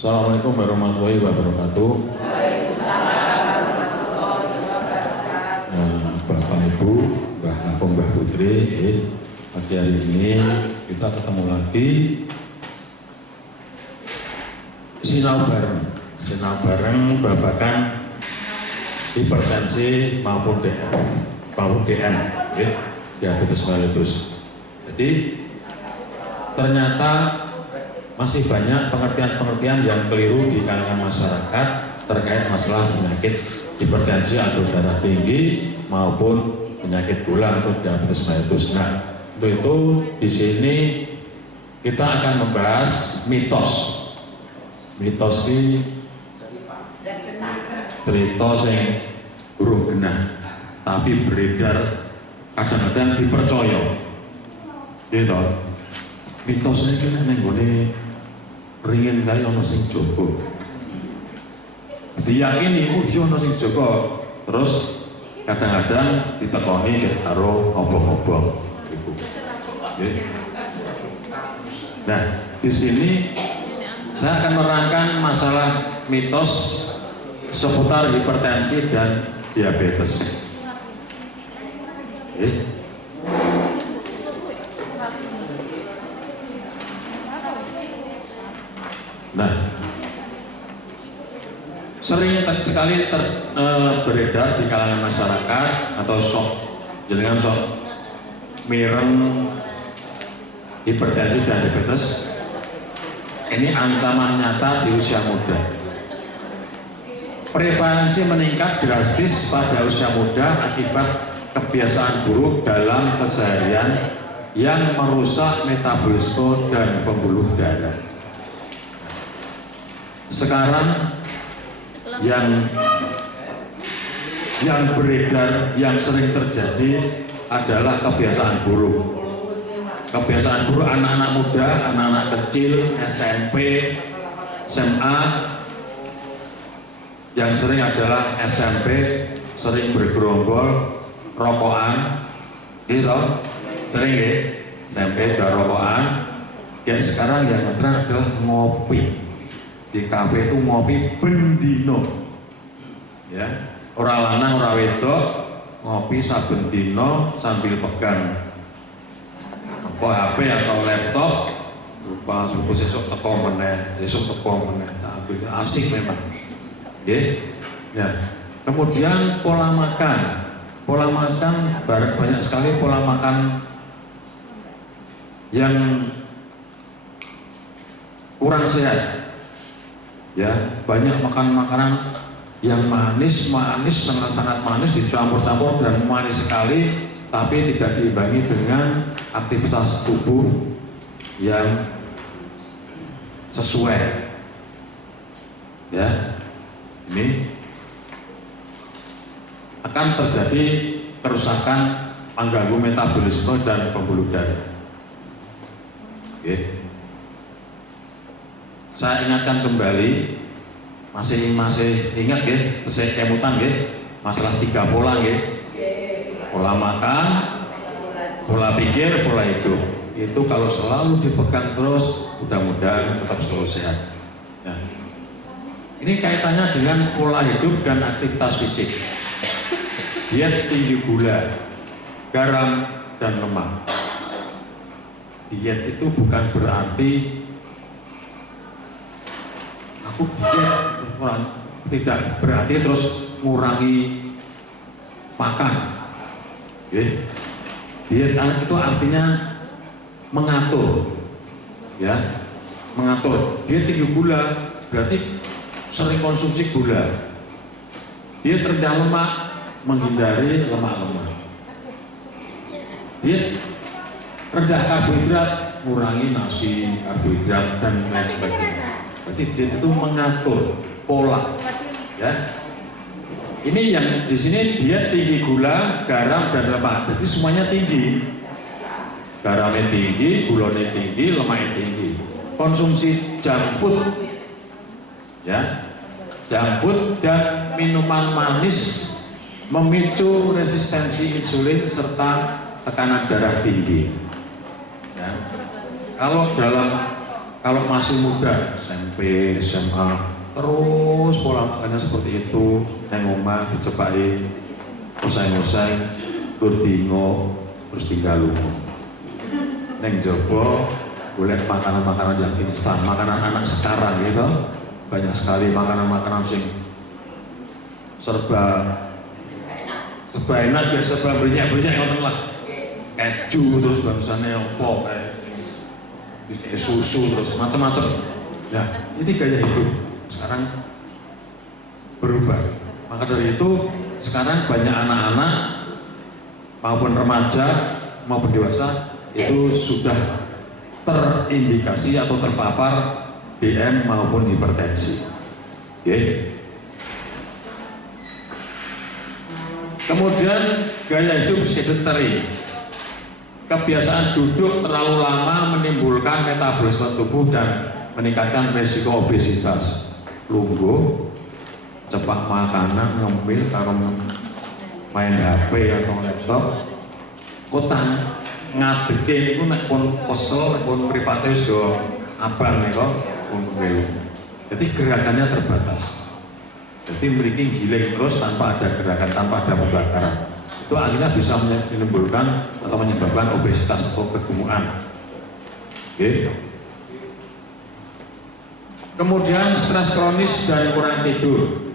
Assalamualaikum warahmatullahi wabarakatuh. Bapak Ibu, Mbah Kakung, Mbah Putri, pagi hari ini kita ketemu lagi sinau bareng babakan hipertensi maupun DM, diabetes mellitus. Jadi ternyata masih banyak pengertian-pengertian yang keliru di kalangan masyarakat terkait masalah penyakit hipertensi atau darah tinggi maupun penyakit gula atau diabetes mellitus. Nah, untuk itu di sini kita akan membahas mitos. Mitos ini cerita yang burung genah, tapi beredar kadang-kadang dipercaya. Gitu. Mitos ini kan nenggone ringin kaya ono sing jaga. Diyakini yo ono sing jaga, terus kadang-kadang ditekoni karo obong-obong iku. Nah, di sini saya akan menerangkan masalah mitos seputar hipertensi dan diabetes. Nah, sering sekali beredar di kalangan masyarakat atau jenengan mireng hipertensi dan diabetes. Ini ancaman nyata di usia muda. Prevalensi meningkat drastis pada usia muda akibat kebiasaan buruk dalam keseharian yang merusak metabolisme dan pembuluh darah. Sekarang yang beredar, yang sering terjadi adalah kebiasaan buruk. Kebiasaan buruk anak-anak muda, anak-anak kecil, SMP, SMA. Yang sering adalah SMP, sering bergerombol, rokokan, gitu, sering ya, SMP udah rokokan. Ya sekarang yang ngetren adalah ngopi. Di kafe itu ngopi bendino, ya, ora lanang ora wedok, ngopi saben dino sambil pegang apa HP atau laptop, lupa besok teko meneh, tapi asik memang, ya. Kemudian pola makan banyak sekali pola makan yang kurang sehat. Ya, banyak makan makanan yang manis, sangat-sangat manis, dicampur-campur dan manis sekali, tapi tidak diimbangi dengan aktivitas tubuh yang sesuai. Ya, ini akan terjadi kerusakan, mengganggu metabolisme dan pembuluh darah. Oke. Saya ingatkan kembali, masih ingat ya, kesemutan ya, masalah 3 pola ya, pola makan, pola pikir, pola hidup. Itu kalau selalu dipegang terus, mudah-mudahan tetap selalu sehat. Nah, ini kaitannya dengan pola hidup dan aktivitas fisik. Diet tinggi gula, garam dan lemak. Diet itu bukan berarti tidak berarti terus ngurangi makan. Diet itu artinya mengatur, ya, mengatur. Diet tinggi gula berarti sering konsumsi gula. Diet rendah lemak, menghindari lemak-lemak. Diet rendah karbohidrat, ngurangi nasi, karbohidrat dan lain sebagainya. Jadi diet itu mengatur pola, ya. Ini yang di sini diet tinggi gula, garam dan lemak. Jadi semuanya tinggi. Garamnya tinggi, gulanya tinggi, lemaknya tinggi. Konsumsi junk food, ya, junk food dan minuman manis memicu resistensi insulin serta tekanan darah tinggi. Ya. Kalau dalam Kalau masih muda, SMP, SMA, terus pola makannya seperti itu, neng omah dicepai, usai-usai, turdingo, terus tinggal lupa. Neng jopo, boleh makanan-makanan yang instan, makanan anak sekarang gitu, banyak sekali makanan-makanan sing serba enak ya, serba berminyak ngoten lah, keju terus bangsane opo kayak susu terus macam-macam. Ya, ini gaya hidup sekarang berubah. Maka dari itu sekarang banyak anak-anak maupun remaja maupun dewasa itu sudah terindikasi atau terpapar DM maupun hipertensi. Oke. Kemudian gaya hidup sedentary. Kebiasaan duduk terlalu lama menimbulkan metabolisme tubuh dan meningkatkan resiko obesitas. Lungguh, cepat makanan, ngemil, karo main HP atau laptop, kota ngadeke itu nek pun kesel, nek pun mripate wis do abang nek kok ngemil. Jadi gerakannya terbatas. Jadi mriki giling terus tanpa ada gerakan, tanpa ada pembakaran. Itu akhirnya bisa menimbulkan atau menyebabkan obesitas atau kegemukan. Oke. Kemudian stres kronis dan kurang tidur.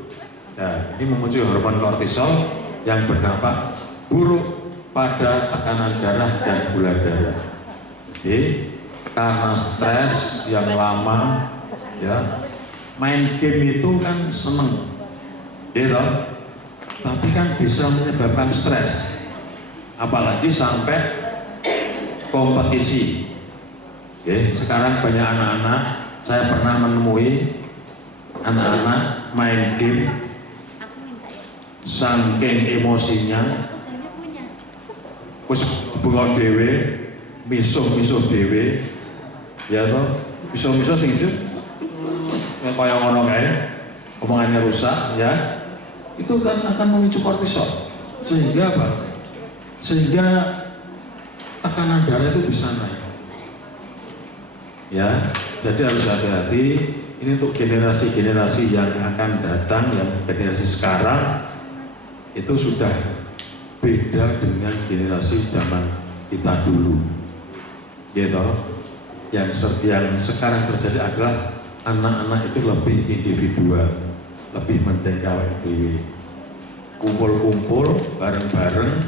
Nah, ini memicu hormon kortisol yang berdampak buruk pada tekanan darah dan gula darah. Oke. Karena stres yang lama, ya, main game itu kan seneng, gitu. Tapi kan bisa menyebabkan stres, apalagi sampai kompetisi. Oke, sekarang banyak anak-anak, saya pernah menemui anak-anak main game saking emosinya, wis bunga dewe, misuh dewe, ya toh, misuh tinggi kayak ngono kae, omongannya rusak, ya. Itu kan akan memicu kortisol, sehingga apa? Sehingga tekanan darah itu bisa naik. Ya, jadi harus hati-hati. Ini untuk generasi-generasi yang akan datang, yang generasi sekarang itu sudah beda dengan generasi zaman kita dulu. Gitu. Yang sekarang terjadi adalah anak-anak itu lebih individual, lebih merdeka dewe, kumpul-kumpul bareng-bareng,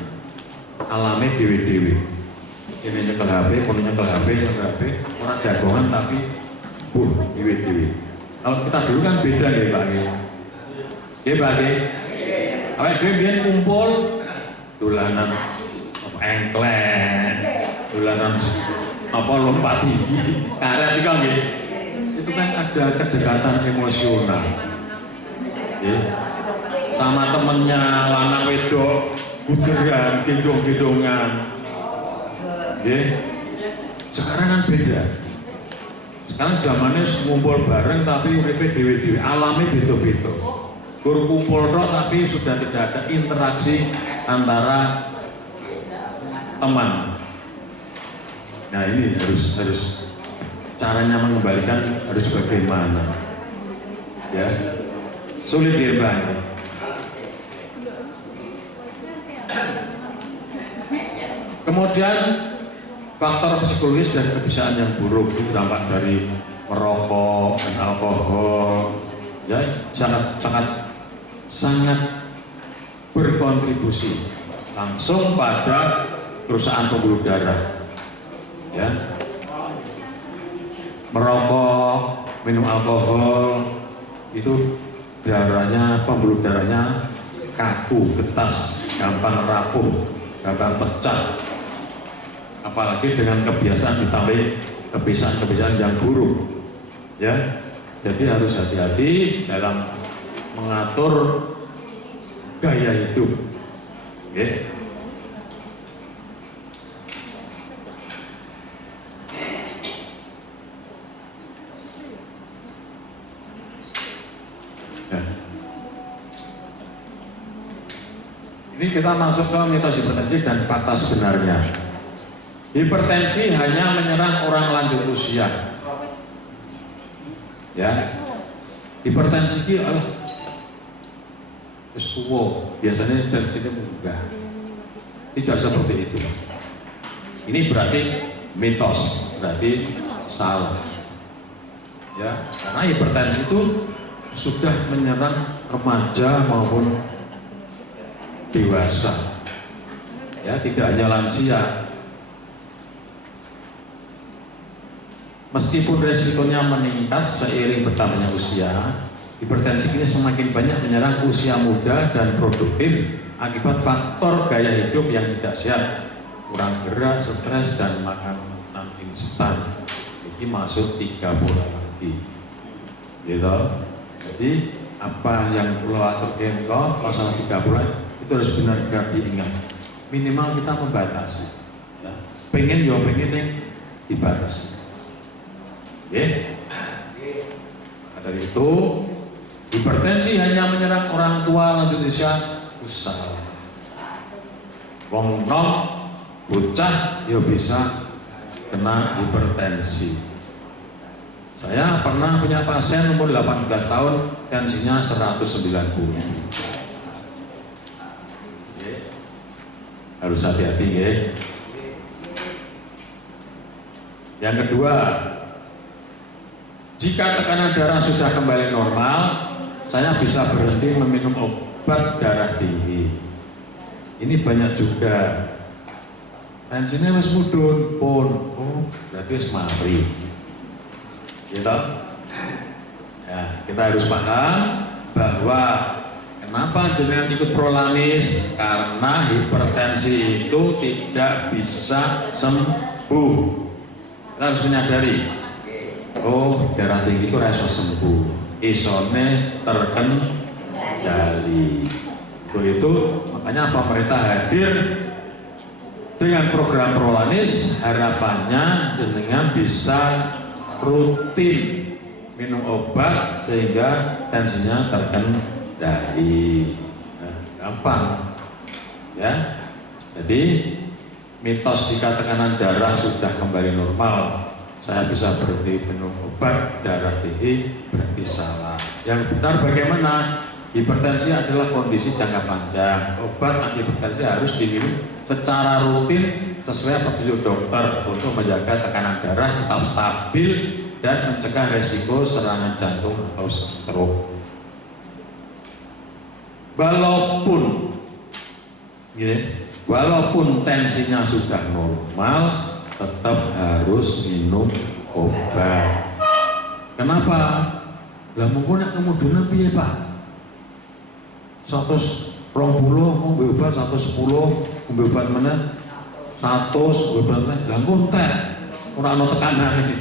alami dewe-dewe. Ini nyekel HP, kono nyekel HP, orang jagongan tapi dewe-dewe. Kalau kita dulu kan beda ya Pak. Ya Pak. Awake dhewe biyen kumpul dolanan engklek, dolanan apa lompat tinggi, karet iki nggih. Itu kan ada kedekatan emosional. Sama temennya lanang wedok buderan, gendong-gendongan. Sekarang kan beda. Sekarang zamannya ngumpul bareng tapi uripe dhewe-dhewe, alame beda-beda. Guru kumpul tok tapi sudah tidak ada interaksi antara teman. Nah ini harus caranya mengembalikan harus bagaimana? Ya. Sulit ya banyak. Kemudian faktor psikologis dan kebiasaan yang buruk itu dampak dari merokok dan alkohol, ya sangat berkontribusi langsung pada kerusakan pembuluh darah. Ya, merokok, minum alkohol itu pembuluh darahnya kaku, getas, gampang rapuh, gampang pecah. Apalagi dengan kebiasaan ditambah kebiasaan yang buruk, ya. Jadi harus hati-hati dalam mengatur gaya hidup. Okay. Ini kita masuk ke mitos hipertensi dan fakta sebenarnya. Hipertensi hanya menyerang orang lanjut usia. Ya, hipertensi itu adalah biasanya tensinya munggah. Tidak seperti itu. Ini berarti mitos, berarti salah. Ya, karena hipertensi itu sudah menyerang remaja maupun dewasa. Ya, tidak hanya lansia. Meskipun resikonya meningkat seiring bertambahnya usia, hipertensi ini semakin banyak menyerang usia muda dan produktif akibat faktor gaya hidup yang tidak sehat, kurang gerak, stres, dan makan instan. Ini masuk 3 pola lagi. Gitu. Jadi apa yang pulau aturkan masalah 3 pola itu harus benar-benar diingat. Minimal kita membatasi. Ya. Pengen yang dibatasi. Dari itu hipertensi hanya menyerang orang tua lanjut usia usaha. Wong nom bocah ya bisa kena hipertensi. Saya pernah punya pasien umur 18 tahun, tensinya 190. Harus hati-hati ya. Yang kedua, jika tekanan darah sudah kembali normal, saya bisa berhenti meminum obat darah tinggi. Ini banyak juga. Tensinya wis mudhun pun, berarti wis mari. Gitu. Ya, kita harus paham bahwa kenapa jenengan ikut prolanis, karena hipertensi itu tidak bisa sembuh. Kita harus menyadari. Oh, darah tinggi itu rasa sembuh, isone terkendali. Itu makanya pemerintah hadir dengan program prolanis, harapannya dengan bisa rutin minum obat sehingga tensinya terkendali. Nah, gampang, ya. Jadi mitos jika tekanan darah sudah kembali normal, saya bisa berhenti minum obat darah tinggi, berarti salah. Yang benar bagaimana? Hipertensi adalah kondisi jangka panjang. Obat antihipertensi harus diminum secara rutin sesuai petunjuk dokter untuk menjaga tekanan darah tetap stabil dan mencegah resiko serangan jantung atau stroke. Walaupun tensinya sudah normal, tetap harus minum obat. Kenapa? Lah mungkin kemudian piye Pak? 120 ngombe obat, 110 ngombe obat mana? 100 ngombe obat mana? Lah ngontek, ora ana tekanan ini.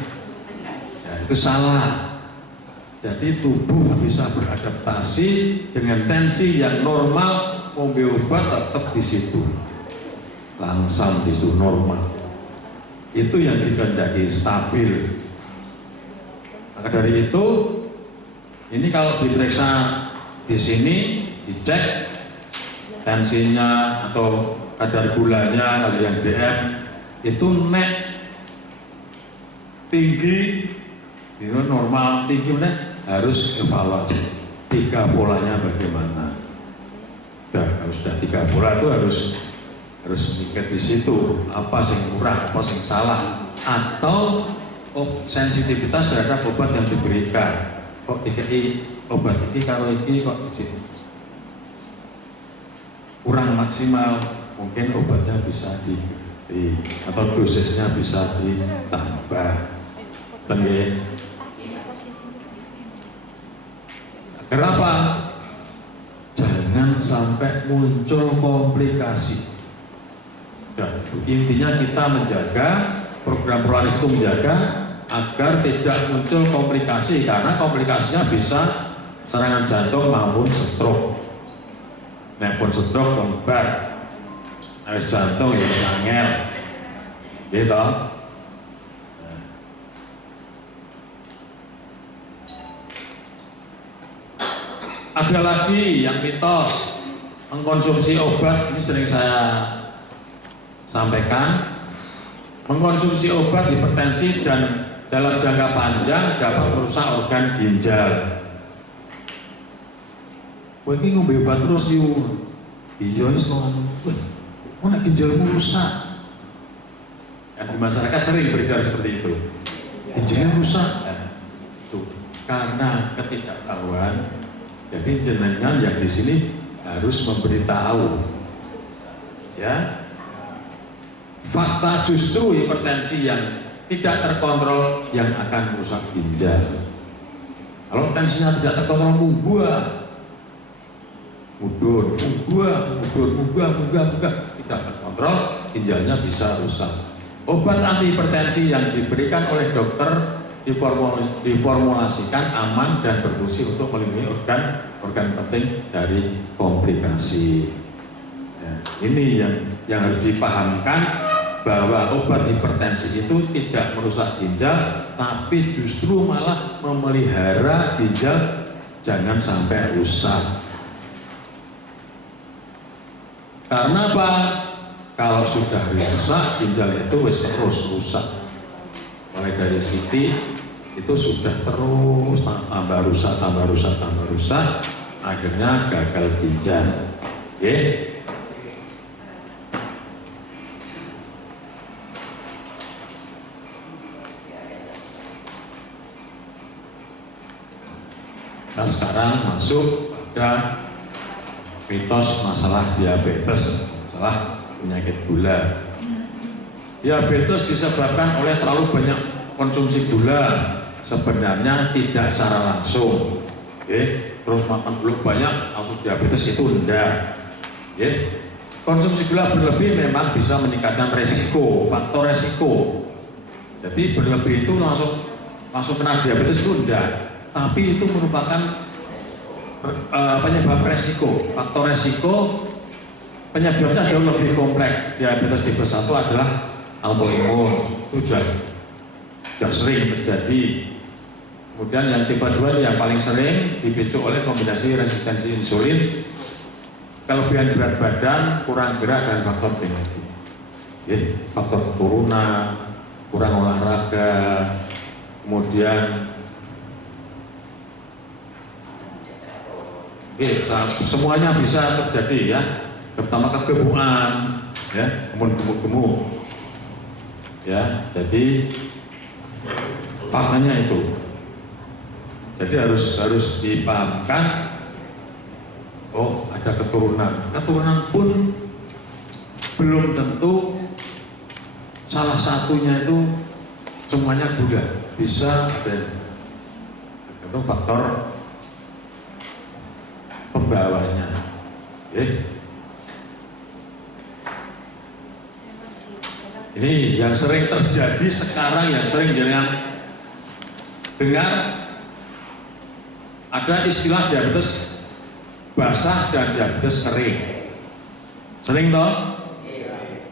Ya, itu salah. Jadi tubuh bisa beradaptasi dengan tensi yang normal, ngombe obat tetap di situ. Langsam di situ normal. Itu yang dikehendaki stabil. Maka dari itu, ini kalau diperiksa di sini, dicek tensinya atau kadar gulanya, kalau yang DM itu nek tinggi, itu normal tinggi, harus evaluasi 3 polanya bagaimana. Sudah 3 pola itu harus mikir di situ apa yang kurang, apa yang salah, atau sensitivitas terhadap obat yang diberikan. Kok dikei obat ini kalau ini kok kurang maksimal, mungkin obatnya bisa diganti atau dosisnya bisa ditambah. Kenapa? Jangan sampai muncul komplikasi. Dan intinya kita menjaga, program prolanis itu menjaga agar tidak muncul komplikasi, karena komplikasinya bisa serangan jantung maupun stroke. Nek pun stroke kombat, harus jantung ya angel, gitu. Ada lagi yang mitos mengkonsumsi obat, ini sering saya sampaikan. Mengkonsumsi obat hipertensi dan dalam jangka panjang dapat merusak organ ginjal. Kowe iki ngombe obat terus yo. Iya wis kok nek ginjalmu rusak. Kan di masyarakat sering beredar seperti itu. Ginjalnya rusak. Tuh, karena ketidaktahuan. Jadi jenengan yang di sini harus memberitahu. Ya. Fakta justru hipertensi yang tidak terkontrol yang akan merusak ginjal. Kalau tensinya tidak terkontrol mundur, tidak terkontrol, ginjalnya bisa rusak. Obat anti hipertensi yang diberikan oleh dokter diformulasikan aman dan berfungsi untuk melindungi organ penting dari komplikasi. Ya, ini yang harus dipahamkan, bahwa obat hipertensi itu tidak merusak ginjal, tapi justru malah memelihara ginjal jangan sampai rusak. Karena apa? Kalau sudah rusak, ginjal itu terus rusak. Mulai dari siti itu sudah terus tambah rusak, akhirnya gagal ginjal. Oke? Nah, sekarang masuk pada mitos masalah diabetes, masalah penyakit gula. Diabetes disebabkan oleh terlalu banyak konsumsi gula. Sebenarnya tidak secara langsung. Terus makan gula banyak langsung diabetes itu enggak. Konsumsi gula berlebih memang bisa meningkatkan resiko, faktor resiko. Jadi berlebih itu langsung kena diabetes itu enggak. Tapi itu merupakan penyebab resiko. Faktor resiko penyebabnya jauh lebih kompleks. Diabetes tipe 1 adalah autoimun, itu sudah sering terjadi. Kemudian yang tipe 2 yang paling sering dipicu oleh kombinasi resistensi insulin, kelebihan berat badan, kurang gerak, dan faktor genetik. Faktor keturunan, kurang olahraga, kemudian semuanya bisa terjadi ya, terutama kegemukan, ya, gemuk, ya. Jadi faktanya itu, jadi harus dipahamkan. Oh, ada keturunan pun belum tentu salah satunya itu semuanya gula, bisa tergantung faktor pembawanya. Ini yang sering terjadi sekarang, yang sering jangan dengar, ada istilah diabetes basah dan diabetes kering. Sering toh?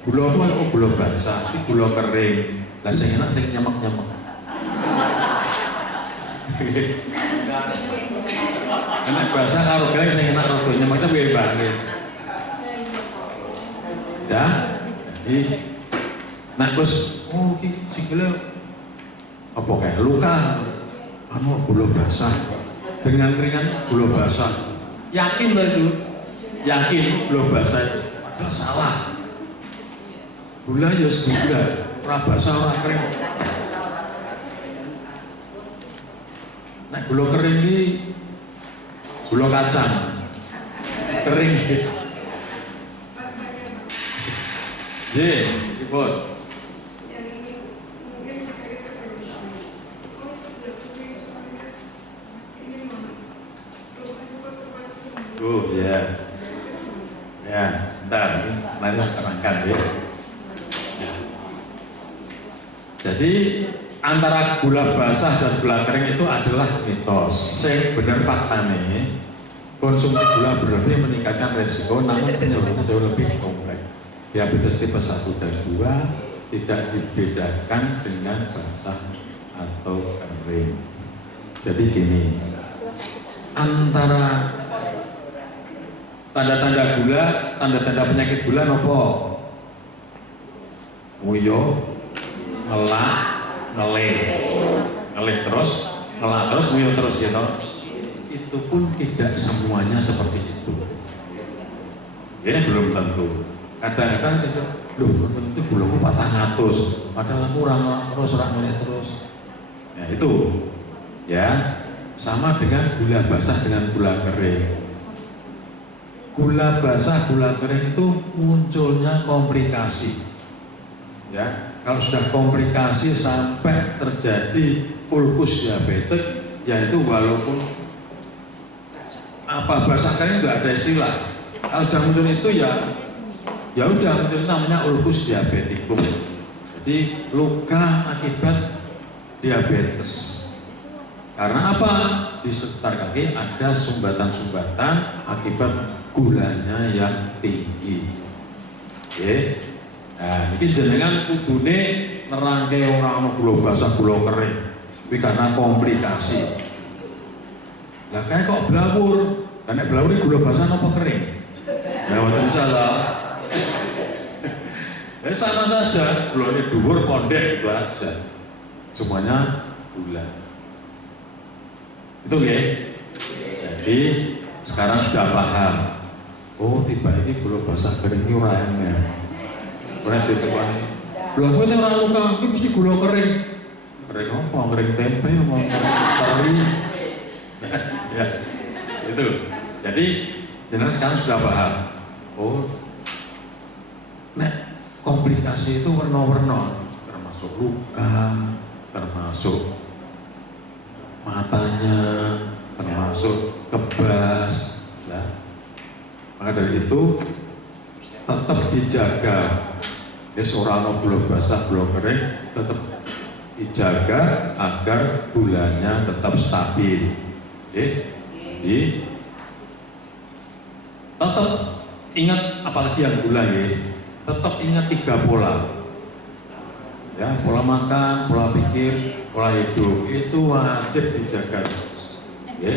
Gula apa? Oh, gula basah, ini gula kering. Lah sing enak sing nyemek-nyemek. Enak basah karo kering sing enak rada nyemeknya piye banget. Ya. Jadi nek wis iki sikile apa kayak luka gula basah dengan keringan gula basah. Yakin loh itu? Yakin gula basah itu? Padahal salah. Gula ya gula, ora basah ora kering. Nek gula kering iki gula kacang kering. Ribut. Ya, bentar, mari terangkan ya. Jadi antara gula basah dan gula kering itu adalah mitos. Sing bener faktane, konsumsi gula berlebih meningkatkan resiko, namun penyebabnya jauh lebih kompleks. Diabetes tipe 1 dan 2 tidak dibedakan dengan basah atau kering. Jadi gini, antara tanda-tanda gula, tanda-tanda penyakit gula nopo? Nguyo, ngelak, ngeleh. ngelih terus, ngelak terus, nguyuh terus gitu. Itu pun tidak semuanya seperti itu. Ya belum tentu. Kadang-kadang saya loh, itu gulaku patah ngatus, padahal aku orang ngelih terus. Ya itu, ya sama dengan gula basah dengan gula kering. Gula basah, gula kering itu munculnya komplikasi. Ya, kalau sudah komplikasi sampai terjadi ulkus diabetes, yaitu walaupun apa basah kering nggak ada istilah. Kalau sudah muncul itu ya udah muncul namanya ulkus diabetikum. Jadi luka akibat diabetes. Karena apa? Di sekitar kaki ada sumbatan-sumbatan akibat gulanya yang tinggi. Oke. Nah, ini jenengan kudune nerangke orang ana gula basah, gula kering. Tapi karena komplikasi. Lah kayak kok blawur? Lah nek blawur gula basah apa kering? Ya mboten salah. Sama saja, gulanya dhuwur pondek itu aja. Semuanya gula. Itu ya. Jadi sekarang sudah paham. Oh, tiba ini gula basah kering ini orangnya. Ora ditekani. Lha kowe nek ora luka iki mesti gula kering. Kering apa? Kering tempe apa teri. Ya. Itu. Jadi jenengan sekarang sudah paham. Oh. Nek komplikasi itu warna-warna, termasuk luka, termasuk matanya, termasuk kebas. Nah, maka dari itu tetap dijaga. Ya seorang gula basah, gula kering tetap dijaga agar gulanya tetap stabil. Jadi tetap ingat apalagi yang gula ya. Tetap ingat 3 pola. Ya, pola makan, pola pikir, pola hidup itu wajib dijaga. Ya.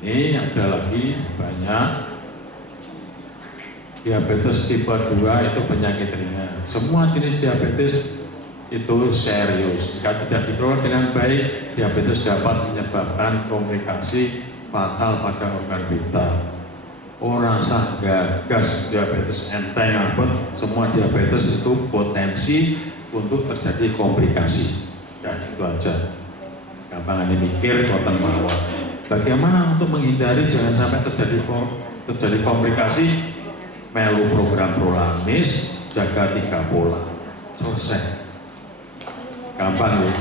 Ini ada lagi banyak diabetes tipe 2 itu penyakit ringan. Semua jenis diabetes itu serius. Jika tidak dikelola dengan baik, diabetes dapat menyebabkan komplikasi fatal pada organ vital. Orang sah gagas diabetes enteng abot, semua diabetes itu potensi untuk terjadi komplikasi. Ya itu aja. Gampang mikir, koten mawon. Bagaimana untuk menghindari jangan sampai terjadi komplikasi? Melu program Prolamis, jaga 3 pola. Selesai. Gampang ya.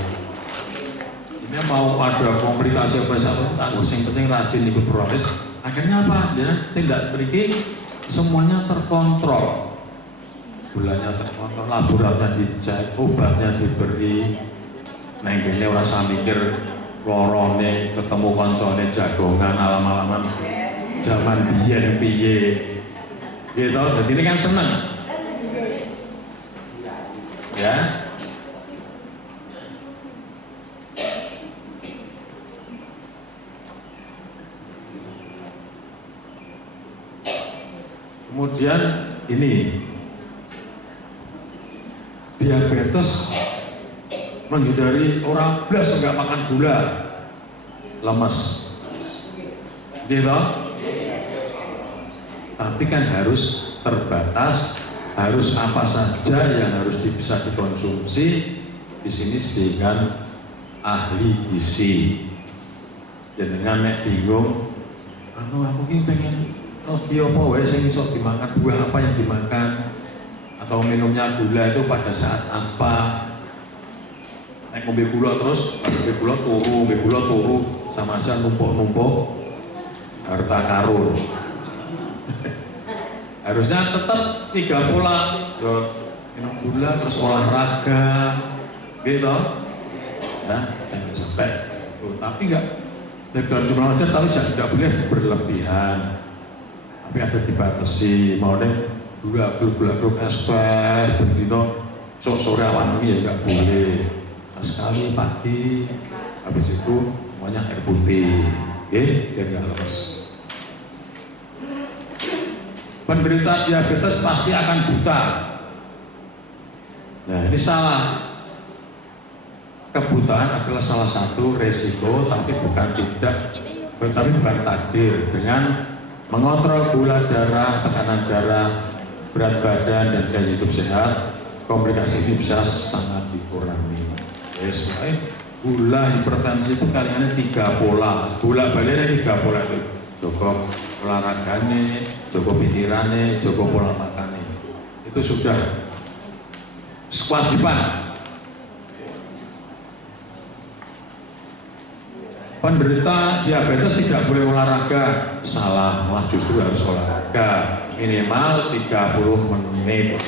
Ini mau ada komplikasi apa saja, tak usah, yang penting rajin ikut Prolamis. Akhirnya apa? Dia tidak beri semuanya terkontrol. Gulanya terkontrol, laboratnya dicek, obatnya diberi. Nah ini orang saya mikir lorone ketemu koncone jagongan alam-alaman zaman biyen piye. Gitu, jadi ini kan seneng. Ya. Kemudian ini diabetes menghindari orang blas enggak makan gula, lemes, gitu. Tapi kan harus terbatas, harus apa saja yang harus bisa dikonsumsi. Di sini dengan ahli gizi. Jenengan nek bingung, aku ini pengen roti apa wae sing iso dimakan, buah apa yang dimakan, atau minumnya gula itu pada saat apa? Nek ngombe gula terus, ngombe gula turu, sama aja numpuk-numpuk harta karun. Harusnya tetap 3 pola, minum gula terus olahraga, gitu. Nah, jangan sampai. Tapi enggak, dalam jumlah wajar, tapi tidak boleh berlebihan. Tapi ada dibatasi, mau deh gula es teh, berdino sore awan ini ya nggak boleh. Nah, sekali pagi, habis itu semuanya air putih, biar nggak lemes. penderita diabetes pasti akan buta. Nah, ini salah. Kebutaan adalah salah satu resiko, tapi bukan takdir. Dengan mengontrol gula darah, tekanan darah, berat badan, dan gaya hidup sehat, komplikasi ini bisa sangat dikurangi. Gula hipertensi itu kaliannya 3 pola. Gula baliknya 3 pola itu. Joko olahragane, joko pikirane, joko pola makane. Itu sudah kewajiban. Penderita diabetes tidak boleh olahraga. Salah, malah justru harus olahraga minimal 30 menit.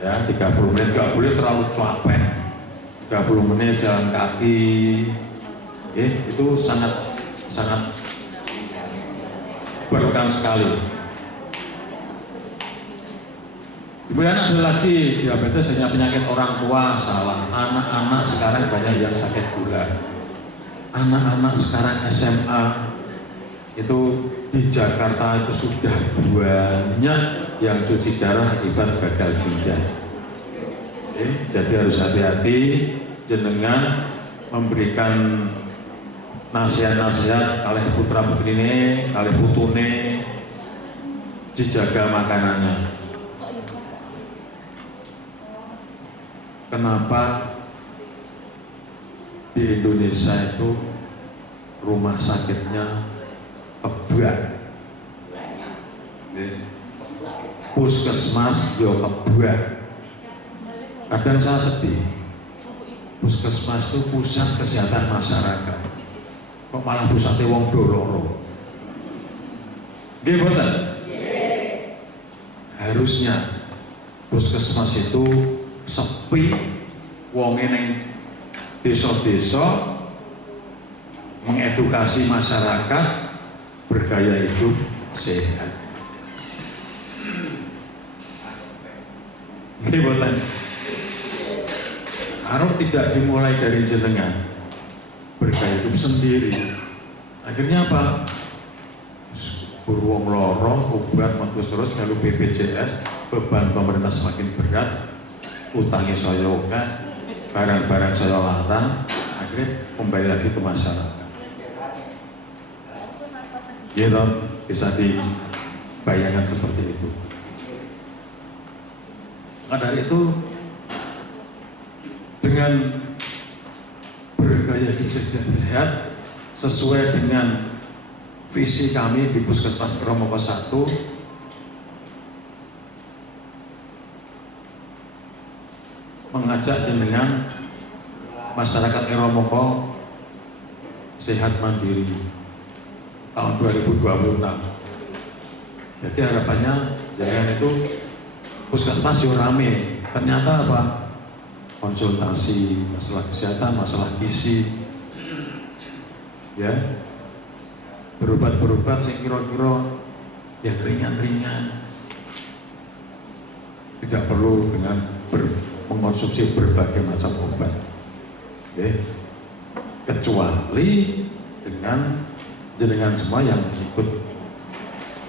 Ya, 30 menit, nggak boleh terlalu capek. 30 menit jalan kaki. Itu sangat berkah sekali. Kemudian ada lagi, diabetes hanya penyakit orang tua. Salah, anak-anak sekarang banyak yang sakit gula. Anak-anak sekarang SMA itu di Jakarta itu sudah banyak yang cuci darah akibat gagal ginjal. Jadi harus hati-hati jenengan memberikan nasihat-nasihat kalih putra putrine, kalih putune dijaga makanannya. Kenapa di Indonesia itu rumah sakitnya kebak, puskesmas yo kebak. Kadang saya sedih, puskesmas itu pusat kesehatan masyarakat, kok malah pusatnya wong doloro. Gimana? Harusnya puskesmas itu sepi, wonge neng desa-desa mengedukasi masyarakat bergaya hidup sehat. Gimana? Harus tidak dimulai dari jenengan bergaya hidup sendiri. Akhirnya apa? Beruang lorong, obat mampus terus, lalu BPJS, beban pemerintah semakin berat, utangnya saya oke, barang-barang saya larang, akhirnya kembali lagi ke masyarakat. Gitu, bisa dibayangkan seperti itu. Maka dari itu, dengan bergaya hidup sehat sesuai dengan visi kami di Puskesmas Keromoko 1, mengajak dengan masyarakat Keromoko sehat mandiri tahun 2026. Jadi harapannya jangan itu puskesmas yo rame. Ternyata apa? Konsultasi masalah kesehatan, masalah gizi, ya, berobat yang kira-kira yang ringan-ringan, tidak perlu dengan mengkonsumsi berbagai macam obat, ya, kecuali dengan jenengan semua yang ikut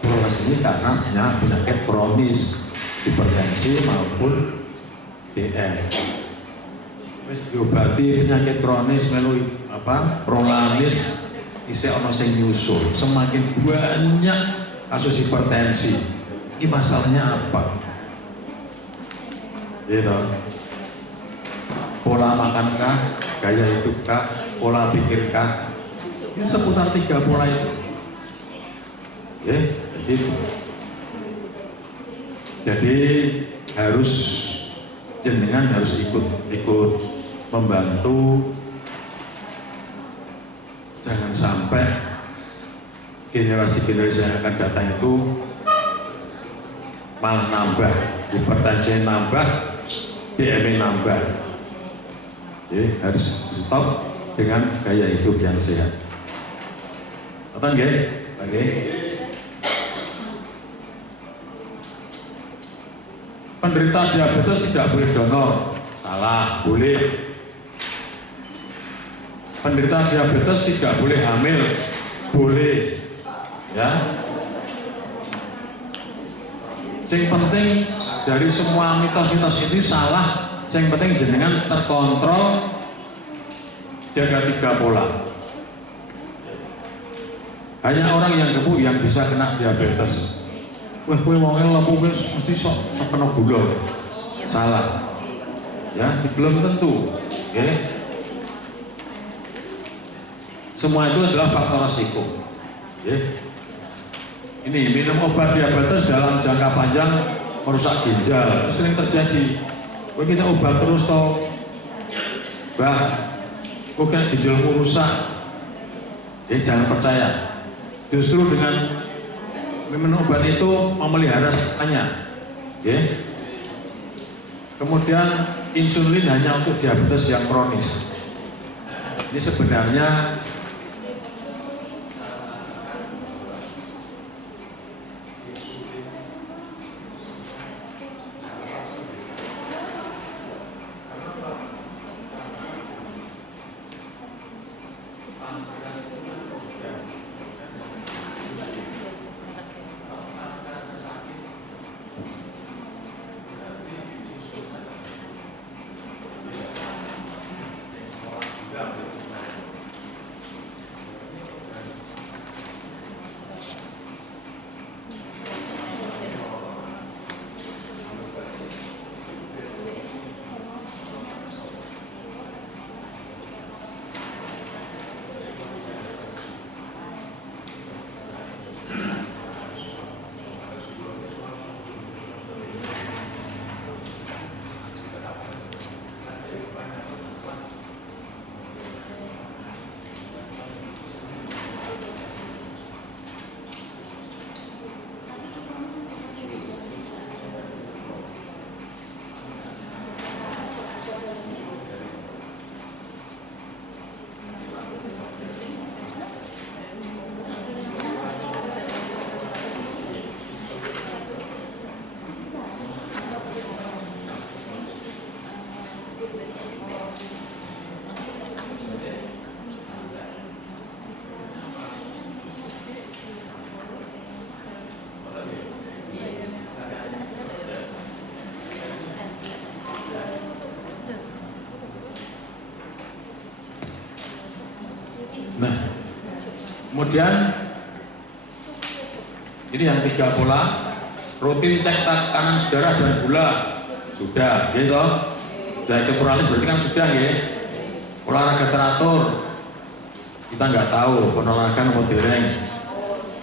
proses ini karena punya penyakit kronis, hipertensi maupun DM. Diobati penyakit kronis melalui prolanis isih ono sing nyusul. Semakin banyak kasus hipertensi. Ini masalahnya apa? Gitu. Pola makankah, gaya hidupkah, pola pikirkah? Ini seputar 3 pola itu. Jadi harus jenengan harus ikut membantu, jangan sampai generasi-generasi yang akan datang itu malah nambah, hipertensi nambah, BMI nambah. Jadi harus stop dengan gaya hidup yang sehat. Nonton nggih? Oke. Penderita diabetes tidak boleh donor. Salah, boleh. Penderita diabetes tidak boleh hamil. Boleh. Ya. Yang penting dari semua mitos-mitos itu salah. Yang penting jenengan terkontrol, jaga 3 pola. Hanya orang yang gemuk yang bisa kena diabetes. Wah, kowe wonge lembu wis mesti sok kena gula. Salah. Ya, belum tentu. Oke. Semua itu adalah faktor resiko. Oke. Ini minum obat diabetes dalam jangka panjang merusak ginjal, sering terjadi. Kowe kita obat terus toh, kok kan ginjalmu rusak. Jangan percaya. Justru dengan minum obat itu memelihara semuanya. Kemudian insulin hanya untuk diabetes yang kronis. Ini sebenarnya kemudian ini yang 3 pola, rutin cek tekanan darah dan gula sudah, gitu. Sudah itu kuralis berarti kan sudah ya. Olahraga teratur, kita nggak tahu olahraga modern.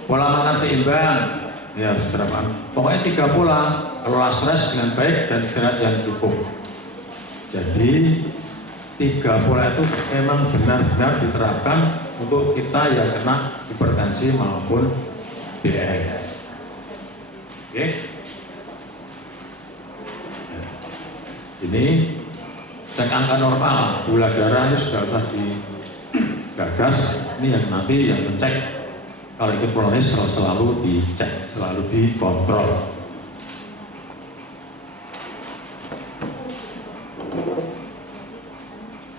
Pola makan seimbang, ya berapa? Pokoknya 3 pola, kelola stres dengan baik dan istirahat yang cukup. Jadi 3 pola itu memang benar-benar diterapkan untuk kita yang kena hipertensi maupun diabetes. Oke. Ini cek angka normal, gula darah itu sudah usah digagas. Ini yang nanti yang ngecek kalau ikut kronis selalu dicek, selalu dikontrol.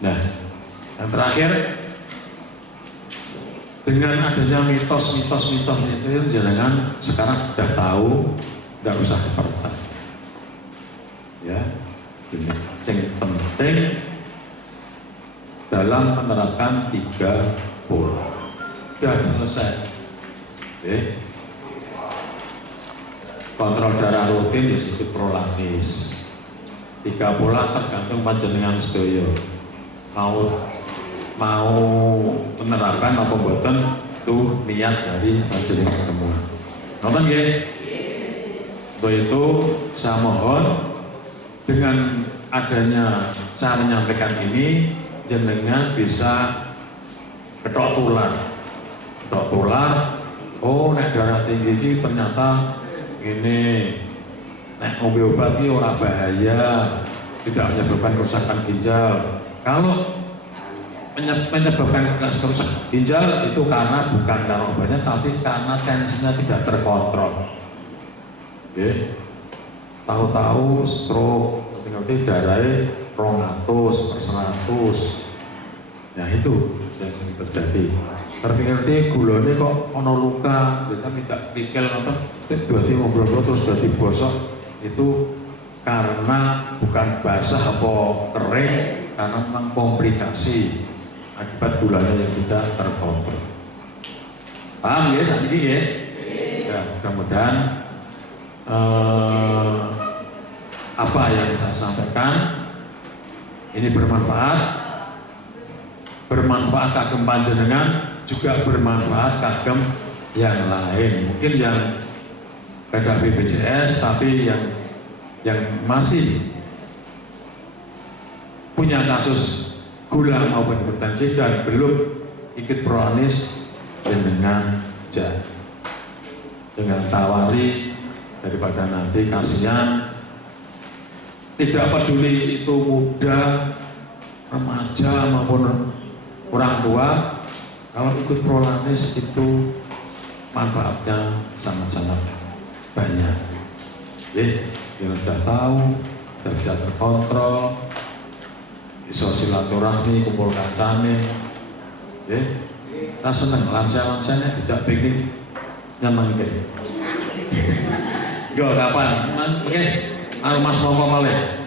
Nah, yang terakhir, dengan adanya mitos-mitos itu jangan sekarang sudah tahu, nggak usah dipercaya. Ya, ini yang penting dalam menerapkan 3 pola. Sudah selesai. Kontrol darah rutin di situ prolaktis. 3 pola tergantung panjenengan sedaya. Mau menerapkan apa mboten itu niat dari panjenengan semua. Nonton nggih? Untuk itu saya mohon dengan adanya saya menyampaikan ini jenengan bisa ketok tular. Oh, nek darah tinggi ini ternyata ini nek ngombe obat ini ora bahaya, tidak menyebabkan kerusakan ginjal. Kalau menyebabkan kerusakan ginjal itu karena bukan karena obatnya, tapi karena tensinya tidak terkontrol. Tahu-tahu stroke, ngerti darahnya 200/100. Nah itu yang terjadi. ngerti gulanya kok ono luka, kita minta pikir nonton, berarti ngobrol terus berarti bosok itu karena bukan basah apa kering, karena memang komplikasi akibat gulanya yang tidak terkontrol. Paham ya saat ini ya? Ya, mudah-mudahan apa yang saya sampaikan ini bermanfaat kagem panjenengan, juga bermanfaat kagem yang lain. Mungkin yang ada BPJS tapi yang masih punya kasus gula maupun hipertensi dan belum ikut proanis dengan tawari daripada nanti kasihan, tidak peduli itu muda, remaja maupun orang tua, kalau ikut prolanis itu manfaatnya sangat-sangat banyak. Yang sudah tahu, sudah bisa terkontrol, bisa silaturahmi, kumpul kancane. Kita seneng lansia-lansianya tidak pengen nyaman gitu. Gak kapan? Oke, Mas mau malih.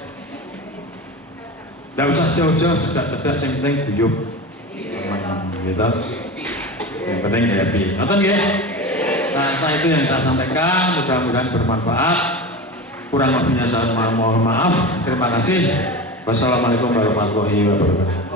Tidak usah jauh-jauh, cedak-cedak, yang penting guyup. Gitu. Yang penting happy. Nonton ya? Nah, itu yang saya sampaikan, mudah-mudahan bermanfaat. Kurang lebihnya saya mohon maaf. Terima kasih. Wassalamualaikum warahmatullahi wabarakatuh.